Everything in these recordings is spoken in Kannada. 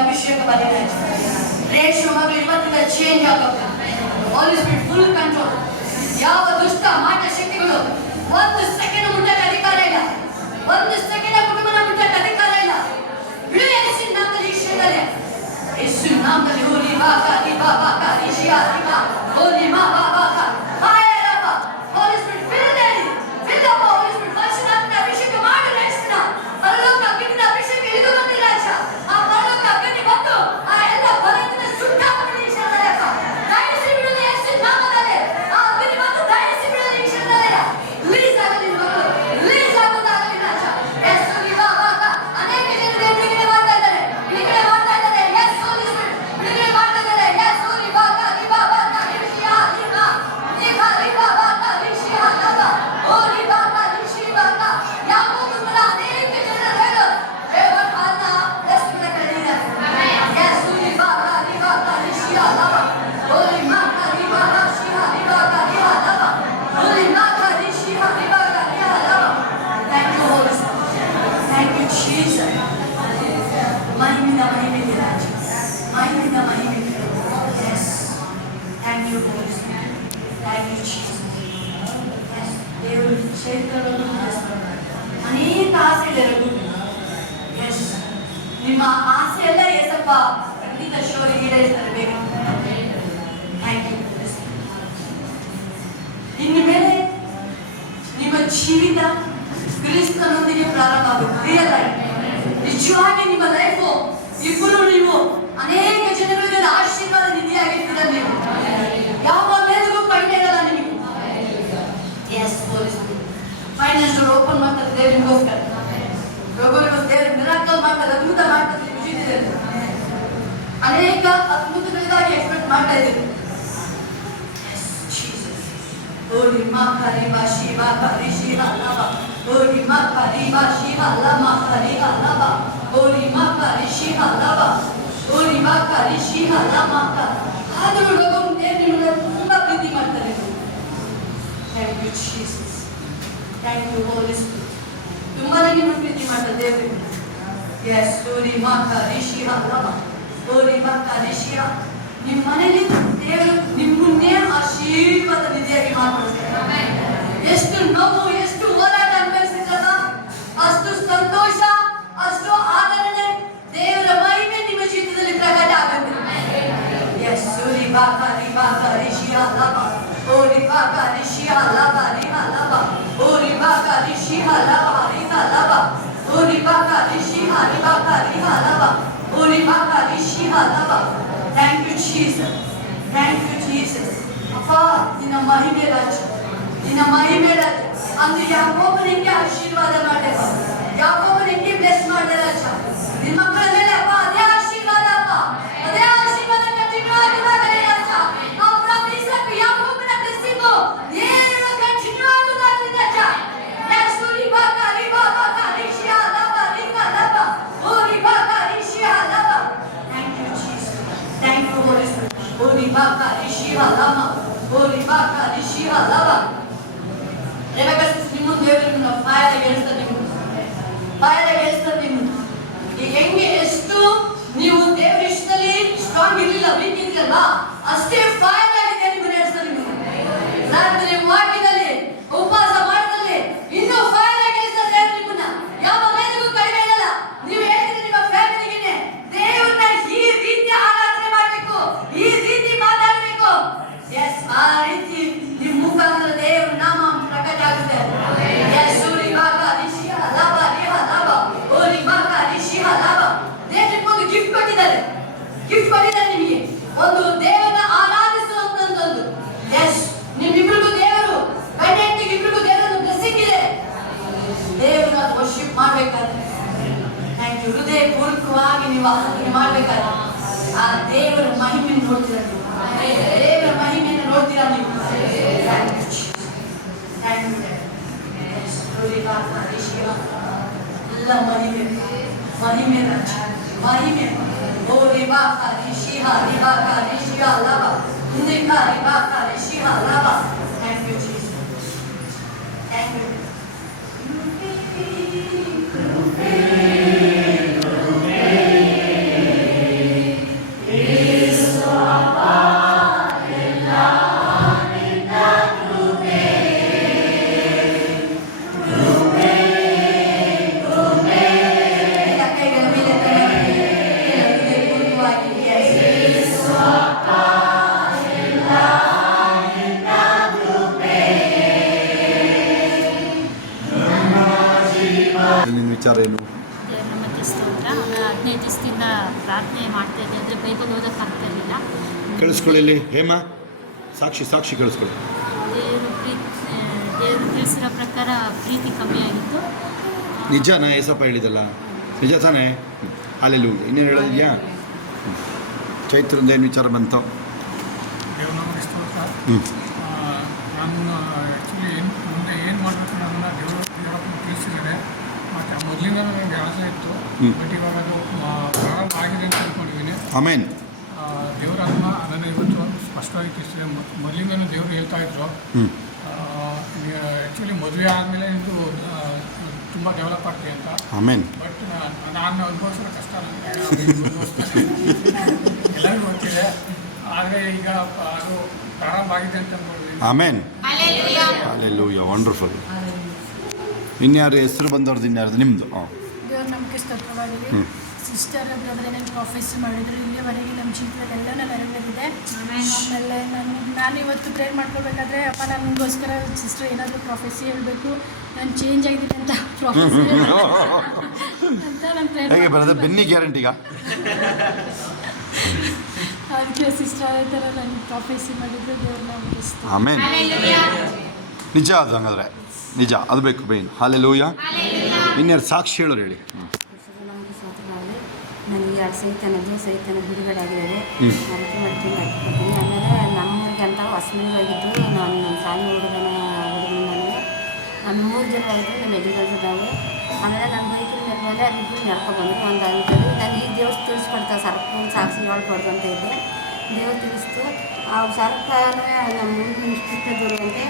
ಅಭಿಷೇಕ ಬಂದಿದೆ. ರೇಷು ಮಗಳು ಇವತ್ತಿಂದ ಚೇಂಜ್ ಆಗಬೇಕು. Holy Spirit full control. ಯಾವ ದುಷ್ಟ ಮಾಟ ಶಕ್ತಿಗಳು ಒಂದು ಸೆಕೆಂಡ್ ಮುಟ್ಟಕ್ಕೆ ಅಧಿಕಾರ ಇಲ್ಲ. ಒಂದು ಸೆಕೆಂಡ್ ಕುಟುಂಬನ ಮುಟ್ಟಕ್ಕೆ ಅಧಿಕಾರ ಇಲ್ಲ. ಬಿಡು ಯೇಸುವಿನ ನಾಮದಲ್ಲಿ ಈ ಕ್ಷಣದಲ್ಲಿ. ಯೇಸುವಿನ ನಾಮದಲ್ಲಿ ಹೋಲಿ ಬಾಕಾ ದಿ ಬಾಬಾ ಕಾ ರಿಶಿಯಾ ದಿ ಬಾ ಹೋಲಿ ಮಾ ಬಾಬಾ ಕಾ ಹಾಯರಪ್ಪ. Holy Spirit fill them. Fill the Holy Spirit. ಪರಿಶುದ್ಧಾತ್ಮನ ಅಭಿಷೇಕ ಮಾಡು ಯೇಸುವಿನ. ಪರಲೋಕ ಅಗ್ನಿಯ ಅಭಿಷೇಕ ಇಳಿದು ಬಂದಿದೆ ರಾಜ. ಆ ಪರಲೋಕ ಅಗ್ನಿ ಬಂದು ಆ ಎಲ್ಲ ಬಲದಿಂದ ಸುಟ್ಟಾಕ್ಬಿಡಿ ಈ ಕ್ಷಣದಲ್ಲಿ. ದಯವಿಸಿ ಬಿಡು ಯೇಸುವಿನ ನಾಮದಲ್ಲಿ. ಆ ಅಗ್ನಿ ಬಂದು ದಯವಿಸಿ ಬಿಡು ಈ ಕ್ಷಣದಲ್ಲಿ. ರಿಲೀಸ್ ಆಗಲಿ ಮಗಳು. ರಿಲೀಸ್ ಆಗೋದಾಗಲಿ ರಾಜ. ಯೇಸುವಿನ ಬಾಬಾ ಅನೇಕ ಜನರು ಬಿಡುಗಡೆ ಮಾಡ್ತಾ ಇದ್ದಾರೆ. ಬಿಡುಗಡೆ ಮಾಡ್ತಾ ಇದ್ದಾರೆ. ಯೇಸು ಹೋಲಿ ಸ್ಪಿರಿಟ್ ಬಿಡುಗಡೆ ಮಾಡ್ತಾ ಇದ್ದಾರೆ. ಯೇಸುವಿನ ಬಾಬಾ ದಿ ಬಾಬಾ ಕಾ ರಿಶಿಯಾ ದಿ ಬಾ ದಿ ಬಾ ದಿ ಬಾಬಾ ಕಾ ರಿಶಿಯಾ ದಿ ಬಾ ಹೋಲಿ ಬಾಬಾ ರಿಶಿ ಬಾಬಾ ಯಾಕೋಬನ ಅನೇಕ ಜನರು ದೇವರ ಪಾದ ಯೇಸುವಿನ ಕರೆದಿದ್ದಾರೆ. ಯೇಸುವಿನ ಬಾಬಾ ದಿ ಬಾಬಾ ರಿಶಿಯಾ ದಿ ಬಾ ಹೋಲಿ ಮಾತಾ ದಿ ಬಾಬಾ ಶಿಯಾ ದಿ ಬಾಬಾ ದಿ ಬಾ ಹೋಲಿ ಮಾತಾ ರಿಶಿಯಾ ದಿ ಬಾಬಾ ದಿ ಬಾ. Thank you Holy Spirit. Thank you Jesus. ಮಹಿಮೆಯಿಂದ ಮಹಿಮೆಗೆ ರಾಜ. ಮಹಿಮೆಯಿಂದ ಮಹಿಮೆಗೆ. Yes. Thank you Holy Spirit. Thank you Jesus. Yes. ದೇವರು ಕ್ಷೇತ್ರವನ್ನು ನಡೆಸ್ತಾರೆ. ಅನೇಕ ಆಸೆಗಳಿರಬಹುದು. Yes. ನಿಮ್ಮ ಆಸೆ ಎಲ್ಲ ಏಸಪ್ಪ ಖಂಡಿತ ಶೋರಿ ಈಡೇರಿಸ್ತಾರೆ ಬೇಗ. Thank you. ಇನ್ನು ಮೇಲೆ ನಿಮ್ಮ ಜೀವಿತ ಕ್ರಿಸ್ತನೊಂದಿಗೆ ಪ್ರಾರಂಭ ಆಗುತ್ತೆ. ರಿಯಲ್ ಲೈಫ್ ನಿಜವಾಗಿ ನಿಮ್ಮ ಲೈಫು ಇಬ್ಬರು ನೀವು ಅನೇಕ ಜನಗಳಿಗೆ ಆಶೀರ್ವಾದ ನಿಧಿಯಾಗಿರ್ತೀರ. ನೀವು ಯಾವ ಮೇಲೂ ಕಡಿಮೆ ಇರಲ್ಲ ನಿಮಗೆ. ಎಸ್ ಫೈನಾನ್ಸ್ ಡೋರ್ ಓಪನ್ ಮಾಡ್ತಾರೆ ದೇವರಿಗೋಸ್ಕರ. ಒಬ್ಬರಿಗೂ ದೇವರು ಮಿರಾಕಲ್ ಮಾಡ್ತಾರೆ, ಅದ್ಭುತ ಮಾಡ್ತಾರೆ. ವಿಜಯದಲ್ಲಿ ಅನೇಕ ಅದ್ಭುತಗಳಿಗಾಗಿ ಎಕ್ಸ್ಪೆಕ್ಟ್ ಮಾಡ್ತಾ ಇದ್ದೀವಿ. Holy Makari Bashi Bakari Shiva Lava Holy Makari lama kariha lava. Ori makari shiha lava. Ori makari shiha lama ka. ಆದರೂ ಲೋಕವು ದೇವರನ್ನು ತುಂಬಾ ಪ್ರೀತಿ ಮಾಡ್ತಾರೆ. Thank you Jesus. Thank you Holy Spirit. ತುಂಬಾ ನಿಮ್ಮನ್ನು ಪ್ರೀತಿ ಮಾಡ್ತಾರೆ ದೇವರು. Yes, ori makari shiha lava. Ori makari shiha. ನಿಮ್ಮ ಮನೆಯಲ್ಲಿ ದೇವರು ನಿಮ್ಮನ್ನೇ ಆಶೀರ್ವಾದ ನಿಧಿಯಾಗಿ ಮಾಡ್ಕೊಳ್ತಾರೆ. ಎಷ್ಟು ನೋವು, ಎಷ್ಟು ಹೋರಾಟ ಅನುಭವಿಸಿದ್ರಲ್ಲ, ಅಷ್ಟು ಸಂತೋಷ, ಅಷ್ಟು ಆನಂದ, ದೇವರ ಮಹಿಮೆ ನಿಮ್ಮ ಜೀವಿತದಲ್ಲಿ ಪ್ರಕಟ ಆಗುತ್ತೆ. Yes, uri bakari bakari shiha lava, uri bakari shiha lava, riha lava, uri bakari shiha lava, riha lava, uri bakari shiha riha lava, uri bakari shiha lava. Thank you Jesus. Thank you Jesus. ಅಪ್ಪ ನಿನ್ನ ಮಹಿಮೆ ರಾಜ, ನಿನ್ನ ಮಹಿಮೆ ರಾಜ. ಅಂದ್ರೆ ಯಾಕೋಬನಿಗೆ ಆಶೀರ್ವಾದ ಮಾಡಿದೆ, ಯಾಕೋಬನಿಗೆ ಬ್ಲೆಸ್ ಮಾಡಿದೆ ರಾಜ. ನಿನ್ನ ಮಕ್ಕಳ ಮೇಲೆ ಅಪ್ಪ ಅದೇ ಆಶೀರ್ವಾದ, ಅಪ್ಪ ಅದೇ ಆಶೀರ್ವಾದ ಕಂಟಿನ್ಯೂ ಆಗುತ್ತದೆ ರಾಜ. ಆ ಪ್ರಾಮಿಸಕ್ಕೆ ಯಾಕೋಬನ ಬ್ಲೆಸ್ಸಿಂಗ್ ಏನು ಕಂಟಿನ್ಯೂ ಆಗುತ್ತದೆ ರಾಜ. ಯಸುರಿ ಬಾಕರಿ ಬಾಕರಿ ಶಿಯಾ ಲಬಾ ರಿಂಗಾ ಲಬಾ ಓರಿ ಬಾಕರಿ ಶಿಯಾ ಲಬಾ. Thank you Jesus. Thank you Holy Spirit. ಓರಿ ಬಾಕರಿ ಶಿಯಾ ಲಬಾ ಓರಿ ಬಾಕರಿ ಶಿಯಾ ಲಬಾ. ರೇಖಾ ನಿಮ್ಮ ದೇವರನ್ನು ಫೈರ್ ಗೆಲ್ಸ್ತಾರೆ, ಈಗ ಹೆಂಗೆ ಎಷ್ಟು ನೀವು ದೇವರ ಇಷ್ಟದಲ್ಲಿ ಸ್ಟ್ರಾಂಗ್ ಇರಲಿಲ್ಲ, ವೀಕ್ ಇದ್ರಲ್ಲ, ಅಷ್ಟೇ ಫೈರ್ ಆಗಿದೆ ನಿಮ್ಮ ನಡೆಸ್ತಾರೆ. ರಾತ್ರಿ ವಾಕ್ಯದಲ್ಲಿ ಉಪವಾಸ ಮಾಡೋದಲ್ಲಿ ಇನ್ನೂ ಫೈರ್ ಆಗಿ ಗೆಲ್ಸ್ತಾರೆ ದೇವರು ನಿಮ್ಮನ್ನ. ಯಾವ ಮೇಲೆಗೂ ಕಡಿಮೆ ಇರಲ್ಲ. ನೀವು ಹೇಳ್ತೀರಿ ನಿಮ್ಮ ಫ್ಯಾಮಿಲಿಗೆ ದೇವರನ್ನ ಈ ರೀತಿ ಆರಾಧನೆ ಮಾಡಬೇಕು, ಈ ರೀತಿ ಮಾತಾಡಬೇಕು. ಎಸ್, ಆ ರೀತಿ ನಿಮ್ಮ ಮುಖಾಂತರ ದೇವರ ನಾಮ ಪ್ರಕಟ ಆಗುತ್ತೆ. ಎಸ್, ಊರಿ ಬಾಗ ರಿಷಿಯ ಲಾಭ ರೇಹ ಲಾಭ ಓರಿ ಬಾಗ ರಿಷಿಯ ಲಾಭ. ದೇವರಿಗೆ ಗಿಫ್ಟ್ ಕೊಟ್ಟಿದ್ದಾರೆ, ಗಿಫ್ಟ್ ಕೊಟ್ಟಿದ್ದಾರೆ ನಿಮಗೆ ಒಂದು ದೇವರನ್ನ ಆರಾಧಿಸುವಂತಂದು. ಎಸ್, ನಿಮ್ಮಿಬ್ರಿಗೂ ದೇವರು ಗಂಡ ಹೆಂಡತಿಗೆ ಇಬ್ರಿಗೂ ದೇವರ ಬ್ಲೆಸ್ಸಿಂಗ್ ಇದೆ. ದೇವರನ್ನ ವರ್ಷಿಪ್ ಮಾಡ್ಬೇಕಾದ್ರೆ ಥ್ಯಾಂಕ್ ಯು ಹೃದಯ ಪೂರ್ವಕವಾಗಿ ನೀವು ಆರಾಧನೆ ಮಾಡ್ಬೇಕಾದ್ರೆ ಆ ದೇವರ ಮಹಿಮೆ ನೋಡ್ತೀರಾ ನೀವು, ದೇವರ ಮಹಿಮೆಯನ್ನು ನೋಡ್ತೀರಾ ನೀವು. ಎಲ್ಲ ಮಹಿಮೆ ಮಹಿಮೆ ಮಹಿಮೆ ಓ ರಿಬಾಕ ರಿಷಿಹ ರಿಬಾಕ ರಿಷಿಹ ಲಬ ಇಂದಿಕ ರಿಬಾಕ ರಿಷಿಹ ಲಬ. Thank you Jesus. Thank you. ವಿಚಾರ ಏನು? ಮತ್ತೆ ಸ್ತೋತ್ರ. 15 ದಿವಸದಿಂದ ಪ್ರಾರ್ಥನೆ ಮಾಡ್ತಾ ಇದ್ದೆ, ಅಂದರೆ ಬೈಬಲ್ ಓದೋಕೆ ಆಗ್ತಾ ಇರಲಿಲ್ಲ. ಕೇಳಿಸ್ಕೊಳ್ಳಿ ಹೇಮ, ಸಾಕ್ಷಿ ಕೇಳಿಸ್ಕೊಳ್ಳಿ. ದೇವರು ತಿಳಿಸಿರೋ ಪ್ರಕಾರ ಪ್ರೀತಿ ಕಮ್ಮಿ ಆಗಿತ್ತು. ನಿಜನಾ? ಏಸಪ್ಪ ಹೇಳಿದಲ್ಲ ನಿಜ ತಾನೇ? ಅಲ್ಲೆಲ್ಲೂ ಇನ್ನೇನು ಹೇಳೋದಿದೆಯಾ? ಚೈತ್ರದ ಏನು ವಿಚಾರ ಬಂತು? ದೇವನಮಗೆ ಸ್ತೋತ್ರ. ನಾನು ಆ್ಯಕ್ಚುಲಿ ಮುಂದೆ ಏನು ಮಾಡಬೇಕು ಅನ್ನೋದನ್ನ ದೇವರಪ್ಪನ ತಿಳಿಸಿದ್ದಾರೆ. ಮತ್ತು ಮೊದಲಿಂದ ನನಗೆ ಆಸೆ ಇತ್ತು, ಬಟ್ ಇವಾಗ ಅದು ಪ್ರಾರಂಭ ಆಗಿದೆ ಅಂತ ಅಂದ್ಕೊಂಡಿದ್ದೀನಿ. ಆಮೇನ್. ದೇವರ ಆತ್ಮ ನನ್ನ ಇವತ್ತು ಸ್ಪಷ್ಟವಾಗಿ ತಿಳಿಸಿದೆ. ಮೊದಲಿಂದನೂ ದೇವರು ಹೇಳ್ತಾ ಇದ್ರು, ಆ್ಯಕ್ಚುಲಿ ಮದುವೆ ಆದಮೇಲೆ ಇದು ತುಂಬ ಡೆವಲಪ್ ಆಗ್ತೀವಿ ಅಂತ. ಆಮೇನ್. ಬಟ್ ನಾನು ಅನುಭವಿಸೋ ಕಷ್ಟ ಎಲ್ಲರಿಗೂ ಗೊತ್ತಿದೆ. ಆದರೆ ಈಗ ಅದು ಪ್ರಾರಂಭ ಆಗಿದೆ ಅಂತ ಅಂದ್ಕೊಂಡಿದ್ದೀನಿ. ಆಮೇನ್. Hallelujah, wonderful. ಇನ್ಯಾರು ಹೆಸರು ಬಂದವ್ರದ್ದು? ಇನ್ಯಾರ್ದು? ನಿಮ್ಮದು? ದೇವ್ರ ನಂಬಿಕೆ ಸ್ತೋತ್ರವಾಗಿದೆ. ಸಿಸ್ಟರ್ ಬ್ರದರ್ ಏನೇನು ಪ್ರೊಫೆಸ್ ಮಾಡಿದ್ರು ಇಲ್ಲಿವರೆಗೆ ನಮ್ಮ ಜೀವಿತದಲ್ಲಿ ಎಲ್ಲನೂ ನೆರವೇರಿದೆ. ಆಮೇಲೆ ನಾನು ಇವತ್ತು ಪ್ರೇರ್ ಮಾಡ್ಕೊಳ್ಬೇಕಾದ್ರೆ ಅಪ್ಪ ನನಗೋಸ್ಕರ ಸಿಸ್ಟರ್ ಏನಾದರೂ ಪ್ರೊಫೆಸಿ ಹೇಳಬೇಕು, ನಾನು ಚೇಂಜ್ ಆಗಿದ್ದೀನಿ ಅಂತ ಪ್ರೊಫೆಸಿ ಅಂತ ನಾನು ಪ್ರೇರ್ ಹೇಗೆ ಬರೋದು? ಬೆನ್ನಿ ಗ್ಯಾರಂಟಿಗ? ಅದಕ್ಕೆ ಸಿಸ್ಟರ್ ಅದೇ ಥರ ನಾನು ಪ್ರೊಫೆಸಿ ಮಾಡಿದ್ರು. ದೇವ್ರ ನಂಬಿಕೆ ಸ್ತೋತ್ರ. ಆಮೇನ್. ನಿಜ ಅದು, ಹಂಗಾದ್ರೆ ನಿಜ ಅದು ಬೇಕು ಬೈನ್. ಹಾಲೆಲೂಯ. ಇನ್ಯಾರು ಸಾಕ್ಷಿ ಹೇಳೋರು ಹೇಳಿ. ನಮಗೆ ಸ್ವತಃ ನನಗೆ 2 ಸೈತನ ಬಿಡುಗಡೆ ಆಗಿದ್ದಾರೆ. ಅದಕ್ಕೆ ಮಾಡ್ತೀನಿ ಕಟ್ಕೊತೀನಿ. ಆಮೇಲೆ ನಮ್ಮೂರಿಗೆ ಅಂತ ಹೊಸಮನೆಗಾಗಿದ್ದು ನಾನು ನಮ್ಮ ಸಾಲಿ ಹುಡುಗನ ನನಗೆ ನಮ್ಮ 3 ಜನ ಇದ್ದರು, ನಮ್ಮ ಯಜಮಾನ್ರಿದ್ದಾವೆ. ಆಮೇಲೆ ನನ್ನ ಬೈಕಿನ ಮೇಲೆ ಅದಿಬ್ಬರು ನಡ್ಕೊಬಂದರು. ಒಂದು ಹಂತದಲ್ಲಿ ನಾನು ಈ ದೇವ್ರು ತಿಳಿಸ್ಕೊಡ್ತಾರೆ ಸರ್ಪ ಸಾಕ್ಷಿ ಹೇಳ್ಬಾರ್ದು ಅಂತ ಇದ್ದೆ. ದೇವ್ರು ತಿಳಿಸ್ತು. ಆ ಸರ್ಪನೇ ನಮ್ಮ ಮುಂದೆ ಇಷ್ಟು ದೂರವಂತೆ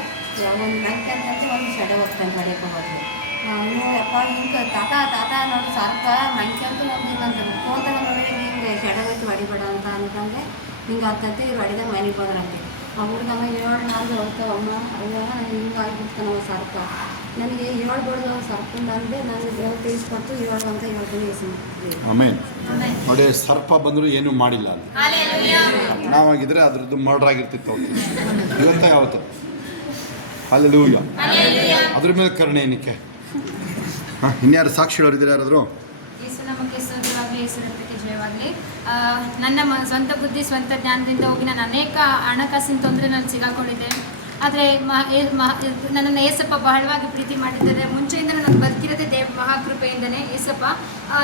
ಒಂದು ಲಂಕೆ ಅಂತಂದ್ರೆ ಒಂದು ಸೆಡೆ ಹೋಗ್ತಾನೆ ಹೊಡೆಯಕ್ಕೆ ಹೋಗೋದು. ಯಪ್ಪ ಹಿಂಗೆ ತಾತ ನೋಡಿ ಸರ್ಪ ಮಂಕೆ ಅಂತ ನಮ್ದಿಲ್ಲ ಅಂತ ಫೋನ್ದಾಗ ನೋಡಿದ್ರೆ ಹಿಂಗೆ ಸೆಡೆ ಹೋಯ್ತು ಹೊಡಿಬೇಡ ಅಂತ ಅನ್ಕೊಂಡೆ. ಹಿಂಗೆ ಆಗ್ತೈತೆ ಇವ್ರು ಹೊಡಿದಾಗ ಮನೆಗೆ ಹೋದ್ರಂತೆ. ಆ ಹುಡುಗಮ್ಮ 7 ನಾಲ್ಕು ಹೋಗ್ತಾವಮ್ಮ ಅಯ್ಯೋ ಹಿಂಗೆ ಆಗಿಬಿಡ್ತಾನವ ಸರ್ಪ. ನನಗೆ ಹೇಳ್ಬಾರ್ದು ಸರ್ಪಂದ ಅಂದರೆ ನನಗೆ ದೇವ್ರು ತಿಳಿಸ್ಕೊಟ್ಟು 7 ಅಂತ ಹೇಳ್ತೀನಿ. ಆಮೇಲೆ ನೋಡಿ ಸರ್ಪ ಬಂದರೂ ಏನೂ ಮಾಡಿಲ್ಲ ಅಂತ. ನಾವಾಗಿದ್ರೆ ಅದ್ರದ್ದು ಮರ್ಡರ್ ಆಗಿರ್ತಿತ್ತು ಅವ್ರಿಗೆ. ಇವತ್ತ ಯಾವತ್ತು ಹಲ್ಲೆಲೂಯ. ಅದ್ರ ಮೇಲೆ ಕರುಣೆ ಏನಕ್ಕೆ? ಹಾಂ, ಇನ್ಯಾರು ಸಾಕ್ಷಿಗಳವರಿದ್ದಾರೆ ಯಾರಾದರೂ? ಯೇಸು ನಮಗೆ ಸ್ತೋತ್ರವಾಗಲಿ, ಯೇಸು ರಕ್ತಕ್ಕೆ ಜಯವಾಗಲಿ. ನನ್ನ ಸ್ವಂತ ಬುದ್ಧಿ ಸ್ವಂತ ಜ್ಞಾನದಿಂದ ಹೋಗಿ ನಾನು ಅನೇಕ ಹಣಕಾಸಿನ ತೊಂದರೆ ನಾನು ಸಿಗಾಕೊಂಡಿದ್ದೆ. ಆದರೆ ನನ್ನನ್ನು ಏಸಪ್ಪ ಬಹಳವಾಗಿ ಪ್ರೀತಿ ಮಾಡಿದ್ದಾರೆ. ಮುಂಚೆಯಿಂದ ನಾನು ಬದುಕಿರೋದೇ ಮಹಾಕೃಪೆಯಿಂದನೇ. ಏಸಪ್ಪ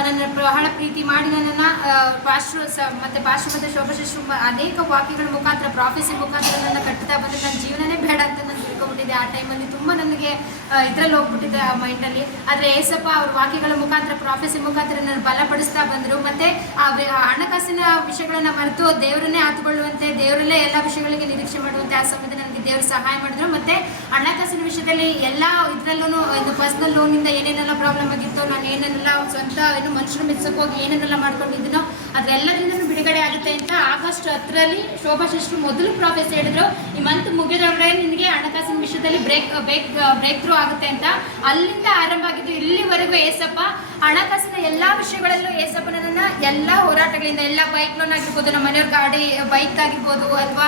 ನನ್ನ ಬಹಳ ಪ್ರೀತಿ ಮಾಡಿ ನನ್ನನ್ನು ಮತ್ತು ಪಾಶ್ಚಿಮಾತ್ಯ ಶೋಭಶಿಶು ಅನೇಕ ವಾಕ್ಯಗಳ ಮುಖಾಂತರ ಪ್ರಾಫೆಸಿ ಮುಖಾಂತರ ನನ್ನ ಕಟ್ಟುತ್ತಾ ಬಂದರೆ ನನ್ನ ಜೀವನನೇ ಬೇಡ ಅಂತ ನಾನು ತಿಳ್ಕೊಬಿಟ್ಟಿದ್ದೆ. ಆ ಟೈಮಲ್ಲಿ ತುಂಬ ನನಗೆ ಇದರಲ್ಲಿ ಹೋಗ್ಬಿಟ್ಟಿದ್ದೆ ಆ ಮೈಂಡಲ್ಲಿ. ಆದರೆ ಏಸಪ್ಪ ಅವ್ರ ವಾಕ್ಯಗಳ ಮುಖಾಂತರ ಪ್ರಾಫೆಸಿ ಮುಖಾಂತರ ನನ್ನ ಬಲಪಡಿಸ್ತಾ ಬಂದರು. ಮತ್ತು ಆ ಹಣಕಾಸಿನ ವಿಷಯಗಳನ್ನು ಮರೆತು ದೇವರನ್ನೇ ಆತುಕೊಳ್ಳುವಂತೆ, ದೇವರಲ್ಲೇ ಎಲ್ಲ ವಿಷಯಗಳಿಗೆ ನಿರೀಕ್ಷೆ ಮಾಡುವಂತೆ ಆ ಸಮಯದಲ್ಲಿ ನನಗೆ ದೇವರು ಸಹಾಯ ಮಾಡಿದ್ರು. ಮತ್ತು ಹಣಕಾಸಿನ ವಿಷಯದಲ್ಲಿ ಎಲ್ಲ ಇದರಲ್ಲೂ ಇದು ಪರ್ಸ್ನಲ್ ಲೋನಿಂದ ಏನೇನೆಲ್ಲ ಪ್ರಾಬ್ಲಮ್ ಆಗಿತ್ತು, ನಾನು ಏನೇನೆಲ್ಲ ಸ್ವಂತ ಏನು ಮನುಷ್ಯನ ಮೆಚ್ಚಕ್ಕೆ ಹೋಗಿ ಏನೇನೆಲ್ಲ ಮಾಡ್ಕೊಂಡಿದ್ದೀನೋ ಅದೆಲ್ಲದಿಂದಲೂ ಬಿಡುಗಡೆ ಆಗುತ್ತೆ ಅಂತ ಆಗಸ್ಟ್ 10ರಲ್ಲಿ ಶೋಭಾ ಸಿಸ್ಟರ್ ಮೊದಲು ಪ್ರಾಫೆಸ್ ಹೇಳಿದ್ರು, ಈ ಮಂತ್ ಮುಗಿದೊಳಗಡೆ ನಿನಗೆ ಹಣಕಾಸಿನ ವಿಷಯದಲ್ಲಿ ಬ್ರೇಕ್ ಥ್ರೂ ಆಗುತ್ತೆ ಅಂತ. ಅಲ್ಲಿಂದ ಆರಂಭ ಆಗಿದ್ದು ಇಲ್ಲಿವರೆಗೂ ಏಸಪ್ಪ ಹಣಕಾಸಿನ ಎಲ್ಲ ವಿಷಯಗಳಲ್ಲೂ ಏಸಪ್ಪ ನನ್ನನ್ನು ಎಲ್ಲ ಹೋರಾಟಗಳಿಂದ, ಎಲ್ಲ ಬೈಕ್ ಲೋನ್ ಆಗಿರ್ಬೋದು, ನಮ್ಮ ಮನೆಯವ್ರ ಗಾಡಿ ಬೈಕ್ ಆಗಿರ್ಬೋದು ಅಥವಾ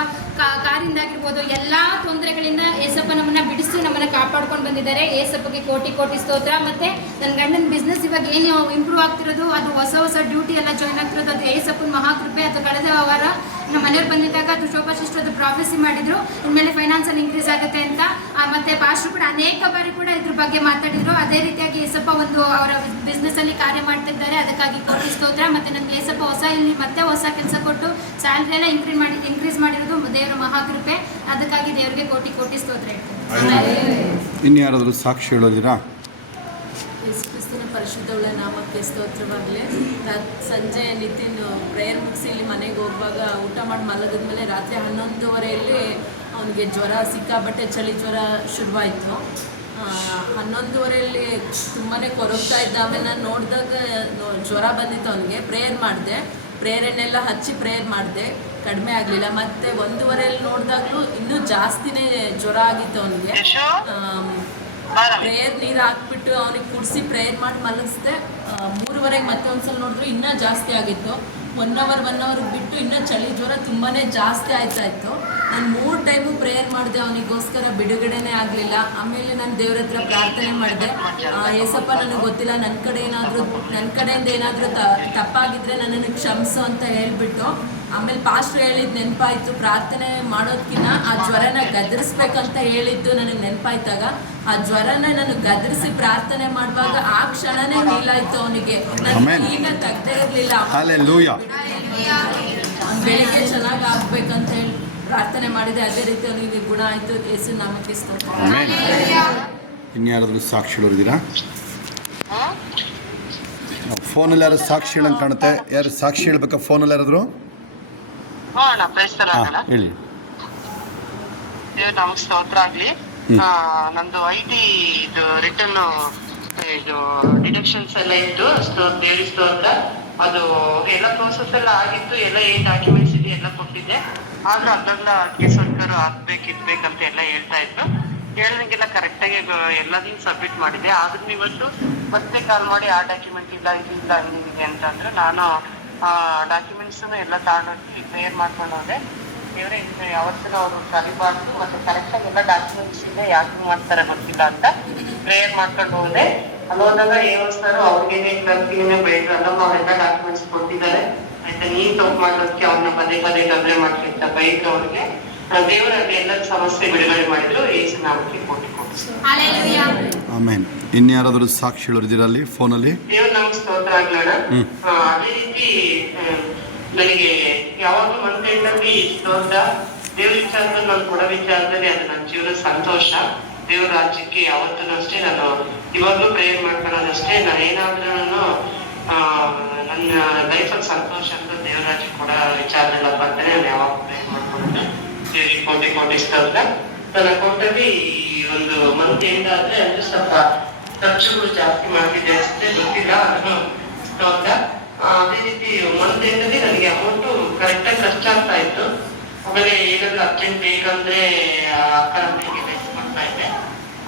ಕಾರಿಂದ ಆಗಿರ್ಬೋದು, ಎಲ್ಲ ತೊಂದರೆಗಳಿಂದ ಏಸಪ್ಪ ನಮ್ಮನ್ನು ಬಿಡಿಸಿ ನಮ್ಮನ್ನು ಕಾಪಾಡ್ಕೊಂಡು ಬಂದಿದ್ದಾರೆ. ಏಸಪ್ಪಗೆ ಕೋಟಿ ಕೋಟಿ ಸ್ತೋತ್ರ. ಮತ್ತು ನನ್ನ ಗಂಡನ ಬಿಸ್ನೆಸ್ ಇವಾಗ ಏನು ಇಂಪ್ರೂವ್ ಆಗ್ತಿರೋದು, ಅದು ಹೊಸ ಡ್ಯೂಟಿ ಎಲ್ಲ ಜಾಯ್ನ್ ಆಗ್ತಿರೋದು, ಅದು ಏಸಪ್ಪನ ಮಹಾಕೃಪೆ. ಅದು ಕಳೆದ ವಾರ ನಮ್ಮ ಮನೆಯವ್ರು ಬಂದಿದ್ದಾಗ ಅದು ಶೋಭಾ ಸಿಸ್ಟರ್ ಅದು ಪ್ರಾಫೆಸಿ ಮಾಡಿದ್ರು, ಇನ್ಮೇಲೆ ಫೈನಾನ್ಸಲ್ಲಿ ಇನ್ಕ್ರೀಸ್ ಆಗುತ್ತೆ ಅಂತ. ಮತ್ತು ಪಾಸ್ಟ್ರು ಕೂಡ ಅನೇಕ ಬಾರಿ ಕೂಡ ಇದ್ರ ಬಗ್ಗೆ ಮಾತಾಡಿದ್ರು. ಅದೇ ರೀತಿಯಾಗಿ ಏಸಪ್ಪ ಒಂದು ಅವರ ಬಿಸ್ನೆಸ್ಸಲ್ಲಿ ಕಾರ್ಯ ಮಾಡ್ತಿದ್ದಾರೆ, ಅದಕ್ಕಾಗಿ ಕೋಟಿ ಸ್ತೋತ್ರ. ಮತ್ತು ನನಗೆ ಏಸಪ್ಪ ಹೊಸ ಕೆಲಸ ಕೊಟ್ಟು ಸ್ಯಾಲ್ರಿ ಎಲ್ಲ ಇನ್ಕ್ರೀಸ್ ಮಾಡಿರೋದು ದೇವರ ಮಹಾಕೃಪೆ. ಅದಕ್ಕಾಗಿ ದೇವರಿಗೆ ಕೋಟಿ ಕೋಟಿ ಸ್ತೋತ್ರ ಹೇಳ್ತೀನಿ. ಇನ್ನು ಯಾರಾದರೂ ಸಾಕ್ಷಿ ಹೇಳೋದಿರಾ? ಯೇಸು ಕ್ರಿಸ್ತನ ಪರಿಶುದ್ಧವುಳ್ಳ ನಾಮಕ್ಕೆ ಸ್ತೋತ್ರವಾಗಲಿ. ಸಂಜೆ ನಿತಿನ್ ಪ್ರೇಯರ್ ಮುಗಿಸಿ ಇಲ್ಲಿ ಮನೆಗೆ ಹೋಗುವಾಗ ಊಟ ಮಾಡಿ ಮಲಗಿದ್ಮೇಲೆ ರಾತ್ರಿ 11:30 ಅವನಿಗೆ ಜ್ವರ, ಸಿಕ್ಕಾಬಟ್ಟೆ ಚಳಿ ಜ್ವರ ಶುರುವಾಯಿತು. 11:30 ತುಂಬಾ ಕೊರಗ್ತಾ ಇದ್ದ. ಆಮೇಲೆ ನಾನು ನೋಡಿದಾಗ ಜ್ವರ ಬಂದಿತ್ತು ಅವನಿಗೆ. ಪ್ರೇಯರ್ ಮಾಡಿದೆ, ಪ್ರೇಯರನ್ನೆಲ್ಲ ಹಚ್ಚಿ ಪ್ರೇಯರ್ ಮಾಡಿದೆ, ಕಡಿಮೆ ಆಗಲಿಲ್ಲ. ಮತ್ತು 1:30 ನೋಡಿದಾಗಲೂ ಇನ್ನೂ ಜಾಸ್ತಿನೇ ಜ್ವರ ಆಗಿತ್ತು ಅವನಿಗೆ. ಪ್ರೇಯರ್ ನೀರು ಹಾಕ್ಬಿಟ್ಟು ಅವನಿಗೆ ಕುಡಿಸಿ ಪ್ರೇಯರ್ ಮಾಡಿ ಮಲಗಿಸ್ದೆ. 3:30 ಮತ್ತೆ ಒಂದ್ಸಲ ನೋಡಿದ್ರು ಇನ್ನೂ ಜಾಸ್ತಿ ಆಗಿತ್ತು. 1 ಅವರ್ ಬಿಟ್ಟು ಇನ್ನೂ ಚಳಿ ಜ್ವರ ತುಂಬಾ ಜಾಸ್ತಿ ಆಯ್ತಾಯಿತ್ತು. ನಾನು 3 ಟೈಮು ಪ್ರೇಯರ್ ಮಾಡಿದೆ, ಅವನಿಗೋಸ್ಕರ ಬಿಡುಗಡೆನೇ ಆಗಲಿಲ್ಲ. ಆಮೇಲೆ ನಾನು ದೇವ್ರ ಹತ್ರ ಪ್ರಾರ್ಥನೆ ಮಾಡಿದೆ, ಏಸಪ್ಪ ನನಗೆ ಗೊತ್ತಿಲ್ಲ, ನನ್ನ ಕಡೆಯಿಂದ ಏನಾದರೂ ತಪ್ಪಾಗಿದ್ದರೆ ನನ್ನನ್ನು ಕ್ಷಮಿಸು ಅಂತ ಹೇಳಿಬಿಟ್ಟು, ಆಮೇಲೆ ಪಾಸ್ಟ್ರು ಹೇಳಿದ್ದು ನೆನಪಾಯಿತು. ಪ್ರಾರ್ಥನೆ ಮಾಡೋದಕ್ಕಿಂತ ಆ ಜ್ವರನ ಗದರಿಸ್ಬೇಕಂತ ಹೇಳಿದ್ದು ನನಗೆ ನೆನಪಾಯ್ತಾಗ ಆ ಜ್ವರನ ನಾನು ಗದರಿಸಿ ಪ್ರಾರ್ಥನೆ ಮಾಡುವಾಗ ಆ ಕ್ಷಣನೇ ಹೀಲಾಯ್ತು ಅವನಿಗೆ. ನನಗೆ ಈಗ ತೆಗ್ದೇ ಇರಲಿಲ್ಲ. ಬೆಳಿಗ್ಗೆ ಚೆನ್ನಾಗಿ ಆಗ್ಬೇಕಂತ ಹೇಳಿ ಪ್ರಾರ್ಥನೆ ಮಾಡಿದೆ. ಅದೇ ರೀತಿ ಅವನಿಗೆ ಗುಣ ಆಯಿತು. ಯೇಸು ನಾಮಕ್ಕೆ ಸ್ತೋತ್ರ. ಇನ್ಯಾರಾದರೂ ಸಾಕ್ಷಿ ಹೇಳಿದ್ದೀರಾ? ಫೋನಲ್ಲಿ ಯಾರು ಸಾಕ್ಷಿ ಹೇಳಂಗೆ ಕಾಣುತ್ತೆ. ಯಾರು ಸಾಕ್ಷಿ ಹೇಳ್ಬೇಕಾ ಫೋನಲ್ಲಿ ಯಾರಾದರೂ? ಹೇಳಿ. ನಮಗೆ ಸ್ತೋತ್ರ ಆಗ್ಲಿ. ನಂದು IT ಇದು ರಿಟರ್ನ್ ಇದು ಡಿಡಕ್ಷನ್ಸ್ ಎಲ್ಲ ಇತ್ತು. ದೇವ್ರ ಸ್ತೋತ್ರ. ಅದು ಎಲ್ಲ ಪ್ರೋಸೆಸ್ ಎಲ್ಲ ಆಗಿತ್ತು. ಎಲ್ಲ ಏನ್ ಡಾಕ್ಯುಮೆಂಟ್ಸ್ ಇದೆ ಎಲ್ಲ ಕೊಟ್ಟಿದ್ದೆ. ಆದ್ರೂ ಅದೆಲ್ಲ ಕೇಸ್ ವರ್ಕರ್ ಆಗ್ಬೇಕಿರ್ಬೇಕಂತ ಎಲ್ಲ ಹೇಳ್ತಾ ಇದ್ರು. ಹೇಳ್ದಂಗೆಲ್ಲ ಕರೆಕ್ಟಾಗಿ ಎಲ್ಲದನ್ನು ಸಬ್ಮಿಟ್ ಮಾಡಿದೆ. ಆದ್ರೂ ಇವತ್ತು ಮತ್ತೆ ಕಾಲ್ ಮಾಡಿ ಆ ಡಾಕ್ಯುಮೆಂಟ್ ಇಲ್ಲ ಇದಿಲ್ಲ ಹಿಂಗಿದೆ ಅಂತಂದ್ರೆ ನಾನು ಡಾಕ್ಯುಮೆಂಟ್ಸ್ ಎಲ್ಲ ತಗೊಂಡೋಗಿ ಕ್ಲಿಯರ್ ಮಾಡ್ಕೊಂಡು ಹೋದೆ. ದೇವರೇ ಯಾವತ್ತೂ ಅವರು ಕಲಿಬಾರ್ದು ಮತ್ತೆ ಕರೆಕ್ಟಾಗಿ ಎಲ್ಲ ಡಾಕ್ಯುಮೆಂಟ್ಸ್ ಇದೆ, ಯಾಕೆ ಮಾಡ್ತಾರೆ ಗೊತ್ತಿಲ್ಲ ಅಂತ ಪ್ರೇಯರ್ ಮಾಡ್ಕೊಂಡು ಹೋದೆ. ಅಲ್ಲೋದಾಗ ಏನಿಸ್ತಾರೋ ಅವ್ರಿಗೇನೆ ಕಲ್ತಿನೇ ಬೆಳೆದು ಅಲ್ಲಮ್ಮ ಅವರೆಲ್ಲ ಡಾಕ್ಯುಮೆಂಟ್ಸ್ ಕೊಟ್ಟಿದ್ದಾರೆ. ಆಯ್ತಾ, ನೀನ್ ತಪ್ಪು ಮಾಡೋದಕ್ಕೆ ಅವ್ರನ್ನ ಪದೇ ತೊಂದರೆ ಮಾಡ್ತಿದ್ದ ಬೈಕ್ ಅವ್ರಿಗೆ ದೇವರಲ್ಲಿ ಎಲ್ಲ ಸಮಸ್ಯೆ ಬಿಡುಗಡೆ ಮಾಡಿದ್ರು. ಯೇಸು ನಾಮಕ್ಕೆ ಕೋಟಿ ಕೊಟ್ಟು. ಆಮೇನ್. ಇನ್ಯಾರಾದರೂ ಸಾಕ್ಷಿ ಹೇಳಿದ್ದೀರಾ ಅಲ್ಲಿ ಫೋನಲ್ಲಿ? ದೇವ್ರ ನಮ್ಗೆ ಸ್ತೋತ್ರ ಆಗ್ಲಣ. ಅದೇ ರೀತಿ ನನಗೆ ಯಾವಾಗಲೂ ಮಂತ್ರಿ ಸ್ತೋತ್ರ ದೇವ್ರ ವಿಚಾರದಲ್ಲಿ ನಾನು ಕೊಡೋ ವಿಚಾರದಲ್ಲಿ ಅದು ನನ್ನ ಜೀವನದ ಸಂತೋಷ. ದೇವ್ರ ರಾಜ್ಯಕ್ಕೆ ಯಾವತ್ತೂ ಅಷ್ಟೇ ನಾನು ಇವಾಗಲೂ ಪ್ರೇಯರ್ ಮಾಡ್ಕೊಳ್ಳೋದಷ್ಟೇ. ನಾನು ಏನಾದ್ರೂ ನನ್ನ ಲೈಫಲ್ಲಿ ಸಂತೋಷ ಅಂತ ದೇವ್ರ ರಾಜ್ಯಕ್ಕೆ ಕೊಡೋ ವಿಚಾರದಲ್ಲಪ್ಪ ಅಂತಾನೆ ನಾನು ಯಾವಾಗ ಪ್ರೇಯರ್ ಮಾಡ್ಕೊಂಡು ದೇವ್ರಿಗೆ ಕೋಟಿ ಕೋಟಿ ಸ್ತೋತ್ರ. ನನ್ನ ಅಕೌಂಟಲ್ಲಿ ಒಂದು ಮಂತ್ ಎಂಡ್ ಆದ್ರೆ ಅಂದ್ರೆ ಸ್ವಲ್ಪ ಖರ್ಚುಗಳು ಜಾಸ್ತಿ ಮಾಡ್ತಿದ್ದೆ ಅಷ್ಟೇ, ಗೊತ್ತಿಲ್ಲ ಅದನ್ನು ಸ್ತೋತ್ರ. ಅದೇ ರೀತಿ ಮಂತ್ ಎಂಡಲ್ಲಿ ನನಗೆ ಅಮೌಂಟು ಕರೆಕ್ಟಾಗಿ ಖರ್ಚಾಗ್ತಾ ಇತ್ತು. ಆಮೇಲೆ ಏನಾದ್ರೂ ಅರ್ಜೆಂಟ್ ಬೇಕಂದ್ರೆ ಅಕ್ಕನ ಮನೆಗೆ ಬೆಳೆಸ್ಕೊಡ್ತಾ ಇದ್ದೆ.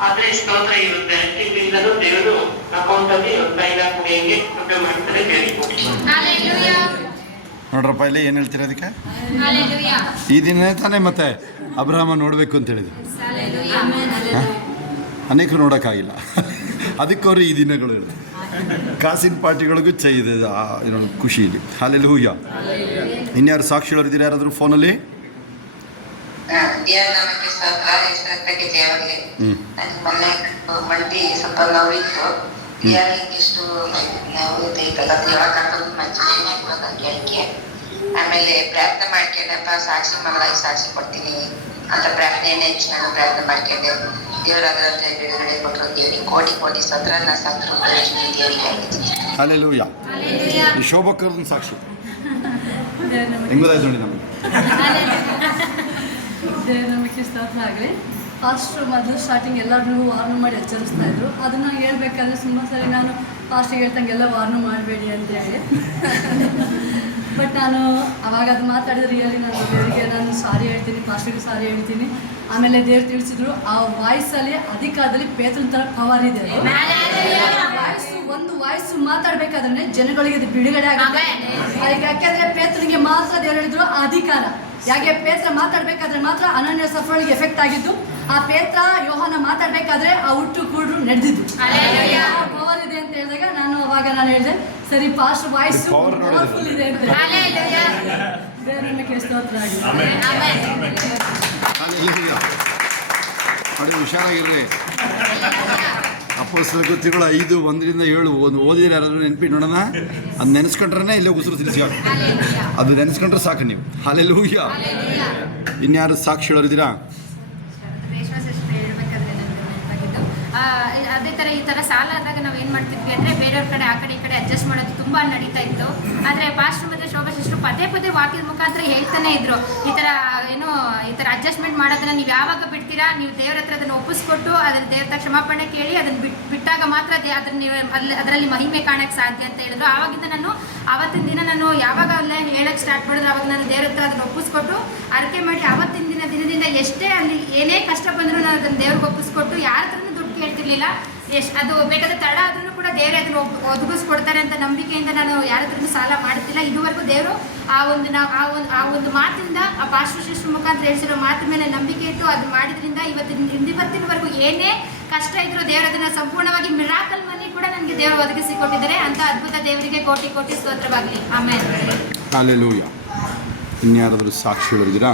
ಆದ್ರೆ ಸ್ತೋತ್ರ ಈ 2 ತಿಂಗಳಿಂದಲೂ ದೇವರು ಅಕೌಂಟ್ ಅಲ್ಲಿ 1 ಲಕ್ಷ ಕುಡಿಯಂಗೆ ಕೃಪೆ ಮಾಡ್ತಾರೆ. ದೇವರಿಗೆ ನೋಡ್ರಪ್ಪ, ಇಲ್ಲಿ ಏನು ಹೇಳ್ತೀರಾ ಅದಕ್ಕೆ? ಈ ದಿನ ತಾನೇ ಮತ್ತೆ ಅಬ್ರಹಾಮ ನೋಡಬೇಕು ಅಂತ ಹೇಳಿದ್ರು. ಅನೇಕರು ನೋಡೋಕ್ಕಾಗಿಲ್ಲ, ಅದಕ್ಕೆ ಅವರು ಈ ದಿನಗಳು ಹೇಳಿದ್ರು. ಕಾಸಿನ ಪಾರ್ಟಿಗಳಿಗೂ ಇದೆ ಖುಷಿ ಇಲ್ಲಿ. ಹಾಲೆಲೂಯಾ. ಇನ್ಯಾರು ಸಾಕ್ಷಿಗಳಿದ್ದೀರಾ ಯಾರಾದರೂ ಫೋನಲ್ಲಿ? ಹೆಸರಕ್ಕೆ ದೇವರಿಗೆ ನನ್ನ ಮನೆ ಮಂಡಿ ಸ್ವಲ್ಪ ನೋವಿತ್ತು. ಎಷ್ಟು ನೋವು ಐತಲ್ಲ ದೇವರ ಕರ್ಕೊಂಡು ಮಂಚಿಗೆ ಕೇಳಿಕೆ ಆಮೇಲೆ ಪ್ರಾರ್ಥನೆ ಮಾಡ್ಕೊಂಡಪ್ಪ ಸಾಕ್ಷಿ ಮಗಳಾಗಿ ಸಾಕ್ಷಿ ಕೊಡ್ತೀನಿ ಅಂತ ಪ್ರಾರ್ಥನೆಯನ್ನೇ ಹೆಚ್ಚು ಪ್ರಾರ್ಥನೆ ಮಾಡ್ಕೊಂಡೆ. ದೇವರ ಅದರಂತೆ ಬಿಡುಗಡೆ ಕೊಟ್ಟರು. ದೇವರಿಗೆ ಕೋಟಿ ಕೋಟಿ ಸ್ತೋತ್ರ. ನನ್ನ ಸತ್ರು ದೇವರಿಗೆ. ಹಾಲೆಲೂಯಾ. ಈ ಶೋಭಕರನ್ನ ಸಾಕ್ಷಿ ಹೆಂಗೋದಾಯ್ತು ನೋಡಿ ನಮಗೆ. ದೇವನಂಬಿಕೆ ಸ್ತೋತ್ರ ಆಗಲಿ. ಫಾಸ್ಟ್ರು ಮೊದಲು ಸ್ಟಾರ್ಟಿಂಗ್ ಎಲ್ಲರೂ ವಾರ್ನು ಮಾಡಿ ಎಚ್ಚರಿಸ್ತಾ ಇದ್ರು. ಅದನ್ನು ಹೇಳ್ಬೇಕಾದ್ರೆ ತುಂಬ ಸರಿ ನಾನು ಫಾಸ್ಟಿಗೆ ಹೇಳ್ತಂಗೆಲ್ಲ ವಾರ್ನು ಮಾಡಬೇಡಿ ಅಂತ ಹೇಳಿ, ಬಟ್ ನಾನು ಅವಾಗ ಅದು ಮಾತಾಡಿದ್ರೆ ರಿಯಲಿ ನಾನು ದೇವರಿಗೆ ನಾನು ಸಾರಿ ಹೇಳ್ತೀನಿ, ಫಾಸ್ಟಿಗೆ ಸಾರಿ ಹೇಳ್ತೀನಿ. ಆಮೇಲೆ ದೇವ್ರು ತಿಳಿಸಿದ್ರು ಆ ವಾಯ್ಸಲ್ಲಿ ಅಧಿಕಾರದಲ್ಲಿ ಪೇತ್ರನ ಥರ ಪವರ್ ಇದೆ. ಒಂದು ವಾಯ್ಸು ಮಾತಾಡ್ಬೇಕಾದ್ರೆ ಜನಗಳಿಗೆ ಅದು ಬಿಡುಗಡೆ ಆಗುತ್ತೆ. ಯಾಕೆಂದ್ರೆ ಪೇತ್ರನಿಗೆ ಮಾತ್ರ ದೇವ್ರು ಹೇಳಿದ್ರು ಆ ಅಧಿಕಾರ. ಯಾಕೆ ಪೇತ್ರ ಮಾತಾಡ್ಬೇಕಾದ್ರೆ ಮಾತ್ರ ಅನನ್ಯ ಸಫಳಿಗೆ ಎಫೆಕ್ಟ್ ಆಗಿದ್ದು. ಆ ಪೇತ್ರ ಯೋಹಾನ ಮಾತಾಡ್ಬೇಕಾದ್ರೆ ಆ ಹುಟ್ಟು ಕೂಡ್ರು ನಡೆದಿದ್ದು. ಪವರ್ ಇದೆ ಅಂತ ಹೇಳಿದಾಗ ನಾನು ಹೇಳಿದೆ ಸರಿ ಫಾಸ್ಟ್ ವಾಯ್ಸ್ ಪವರ್ಫುಲ್ ಇದೆ ಅಂತ. ದೇವರಿಗೆ ಸ್ತೋತ್ರ ಆಗಲಿ. ನೋಡಿ, ಹುಷಾರಾಗಿರ್ರಿ. ಅಪೊಸ್ತಲರ ಕೃತ್ಯಗಳು 5:1-7 ಓದಿದ್ರೆ ಯಾರಾದ್ರೂ ನೆನಪಿ ನೋಡೋಣ. ಅದು ನೆನೆಸ್ಕೊಂಡ್ರೆ ಇಲ್ಲೇ ಉಸಿರು ತಿರ್ಸಿ ಅದು ನೆನೆಸ್ಕೊಂಡ್ರೆ ಸಾಕು ನೀವು. ಹಾಲೆಲೂಯಾ. ಇನ್ಯಾರು ಸಾಕ್ಷಿಗಳಿದ್ದೀರಾ? ಅದೇ ಥರ ಈ ಥರ ಸಾಲ ಆದಾಗ ನಾವು ಏನು ಮಾಡ್ತಿದ್ವಿ ಅಂದರೆ ಬೇರೆಯವ್ರ ಕಡೆ ಆ ಕಡೆ ಈ ಕಡೆ ಅಡ್ಜಸ್ಟ್ ಮಾಡೋದು ತುಂಬ ನಡೀತಾ ಇತ್ತು. ಆದರೆ ಪಾಸ್ಟರ್ ಮತ್ತು ಶೋಭಾ ಸಿಸ್ಟರ್ ಪದೇ ವಾಕ್ಯದ ಮುಖಾಂತರ ಹೇಳ್ತಾನೆ ಇದ್ರು, ಈ ಥರ ಅಡ್ಜಸ್ಟ್ಮೆಂಟ್ ಮಾಡೋದನ್ನ ನೀವು ಯಾವಾಗ ಬಿಡ್ತೀರಾ, ನೀವು ದೇವ್ರ ಹತ್ರ ಅದನ್ನು ಒಪ್ಪಿಸ್ಕೊಟ್ಟು ಅದನ್ನು ದೇವ್ರ ಕ್ಷಮಾಪಣೆ ಕೇಳಿ ಅದನ್ನು ಬಿಟ್ಟಾಗ ಮಾತ್ರ ಅದನ್ನು ನೀವು ಅದರಲ್ಲಿ ಮಹಿಮೆ ಕಾಣಕ್ಕೆ ಸಾಧ್ಯ ಅಂತ ಹೇಳಿದ್ರು. ಆವಾಗಿಂದ ಆವತ್ತಿನ ದಿನ ನಾನು ಯಾವಾಗ ಅಲ್ಲೇ ಹೇಳಕ್ಕೆ ಸ್ಟಾರ್ಟ್ ಮಾಡಿದ್ರೆ ಅವಾಗ ನಾನು ದೇವ್ರ ಹತ್ರ ಅದನ್ನು ಒಪ್ಪಿಸ್ಕೊಟ್ಟು ಅರಕೆ ಮಾಡಿ ಆವತ್ತಿನ ದಿನದಿಂದ ಎಷ್ಟೇ ಅಲ್ಲಿ ಏನೇ ಕಷ್ಟ ಬಂದರೂ ನಾನು ಅದನ್ನು ದೇವ್ರಿಗೆ ಒಪ್ಪಿಸ್ಕೊಟ್ಟು ಯಾರ ಹತ್ರನೂ ದುಡ್ಡು ಕೇಳ್ತಿರ್ಲಿಲ್ಲ. ಅದು ಬೇಕಾದ್ರೆ ತಡ ಆದ್ರೂ ಕೂಡ ದೇವರೇ ಅದನ್ನು ಒದಗಿಸ್ಕೊಡ್ತಾರೆ ಅಂತ ನಂಬಿಕೆಯಿಂದ ನಾನು ಯಾರ ಹತ್ರನೂ ಸಾಲ ಮಾಡ್ತಿಲ್ಲ. ಇದುವರೆಗೂ ದೇವರು ಆ ಒಂದು ಮಾತಿಂದ ಆ ಪಾಸ್ಟರ್ ಸಿಸ್ಟರ್ ಮುಖಾಂತರ ಹೇಳಿಸಿರೋ ಮಾತಿನ ಮೇಲೆ ನಂಬಿಕೆ ಇಟ್ಟು ಅದು ಮಾಡಿದ್ರಿಂದ ಇವತ್ತಿನವರೆಗೂ ಏನೇ ಕಷ್ಟ ಇದ್ರೂ ದೇವರು ಅದನ್ನು ಸಂಪೂರ್ಣವಾಗಿ ಮಿರಾಕಲ್ ಮನಿ ಕೂಡ ನನಗೆ ದೇವರು ಒದಗಿಸಿ ಕೊಟ್ಟಿದ್ದಾರೆ ಅಂತ ಅದ್ಭುತ ದೇವರಿಗೆ ಕೋಟಿ ಕೋಟಿ ಸ್ತೋತ್ರವಾಗಲಿ. ಆಮೇಲೆ ಹಾಲೆಲೂಯಾ. ಇನ್ಯಾರಾದರೂ ಸಾಕ್ಷಿಗಳಿದ್ದೀರಾ?